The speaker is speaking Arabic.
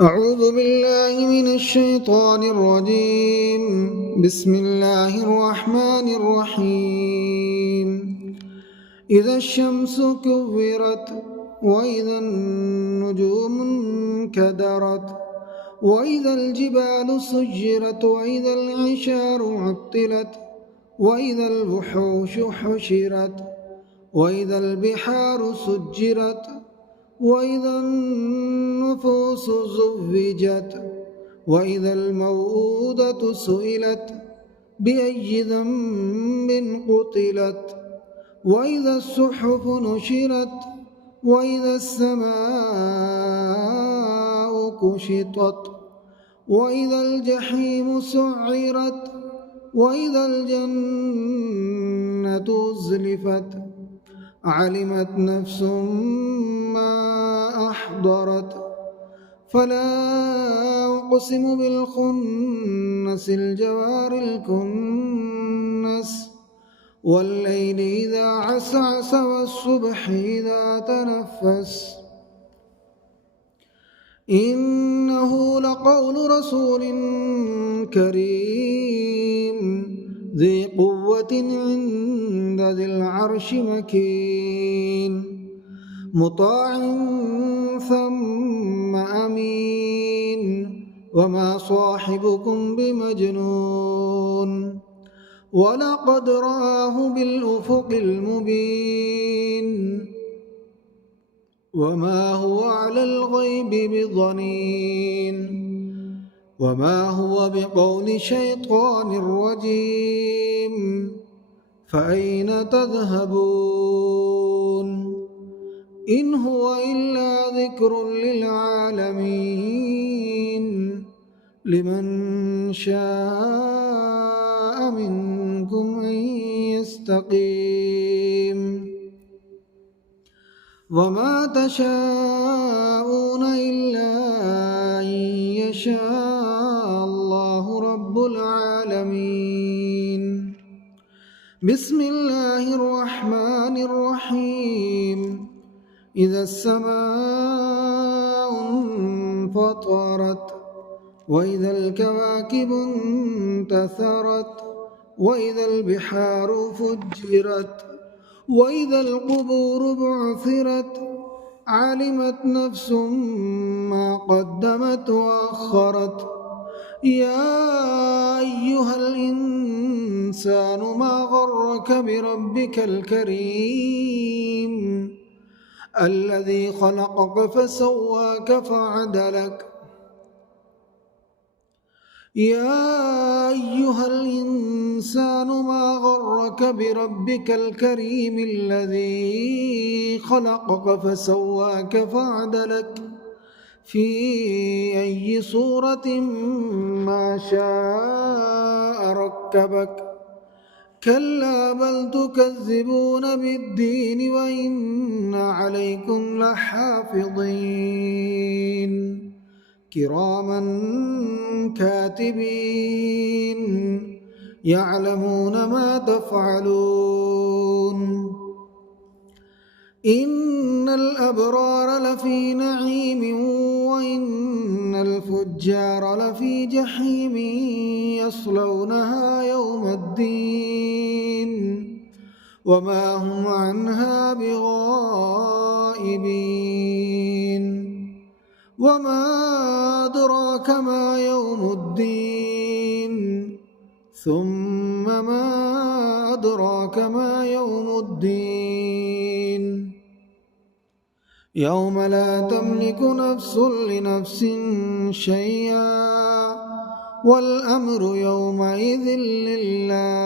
أعوذ بالله من الشيطان الرجيم. بسم الله الرحمن الرحيم. إذا الشمس كورت وإذا النجوم انكدرت وإذا الجبال سجرت وإذا العشار عطلت وإذا الوحوش حشرت وإذا البحار سجرت وإذا النفوس زوجت وإذا الموءودة سئلت بأي ذنب قتلت وإذا الصحف نشرت وإذا السماء كشطت وإذا الجحيم سعرت وإذا الجنة أزلفت علمت نفس ما أحضرت فلا أقسم بالخنس الجوار الكنس والليل إذا عسعس والصبح إذا تنفس إنه لقول رسول كريم ذي قوة عند ذي العرش مكين مطاع ثم أمين وما صاحبكم بمجنون ولقد رآه بالأفق المبين وما هو على الغيب بضنين وما هو بقول شيطان رجيم فأين تذهبون إن هو إلا ذكر للعالمين لمن شاء منكم أن يستقيم وما تشاءون إلا أن يشاء الله رب العالمين. بسم الله الرحمن الرحيم. إذا السماء انفطرت وإذا الكواكب انتثرت وإذا البحار فجرت وإذا القبور بعثرت علمت نفس ما قدمت وأخرت يا أيها الإنسان ما غرك بربك الكريم الذي خلقك فسواك فعدلك يا أيها الإنسان ما غرك بربك الكريم الذي خلقك فسواك فعدلك في أي صورة ما شاء ركبك كلا بل تكذبون بالدين وإن عليكم لحافظين كراما كاتبين يعلمون ما تفعلون إن الأبرار لفي نعيم وإن الفجار لفي جحيم يصلونها يوم الدين وما هم عنها بغائبين وما أدراك ما يوم الدين ثم ما أدراك ما يوم الدين يوم لا تملك نفس لنفس شيئا والأمر يومئذ لله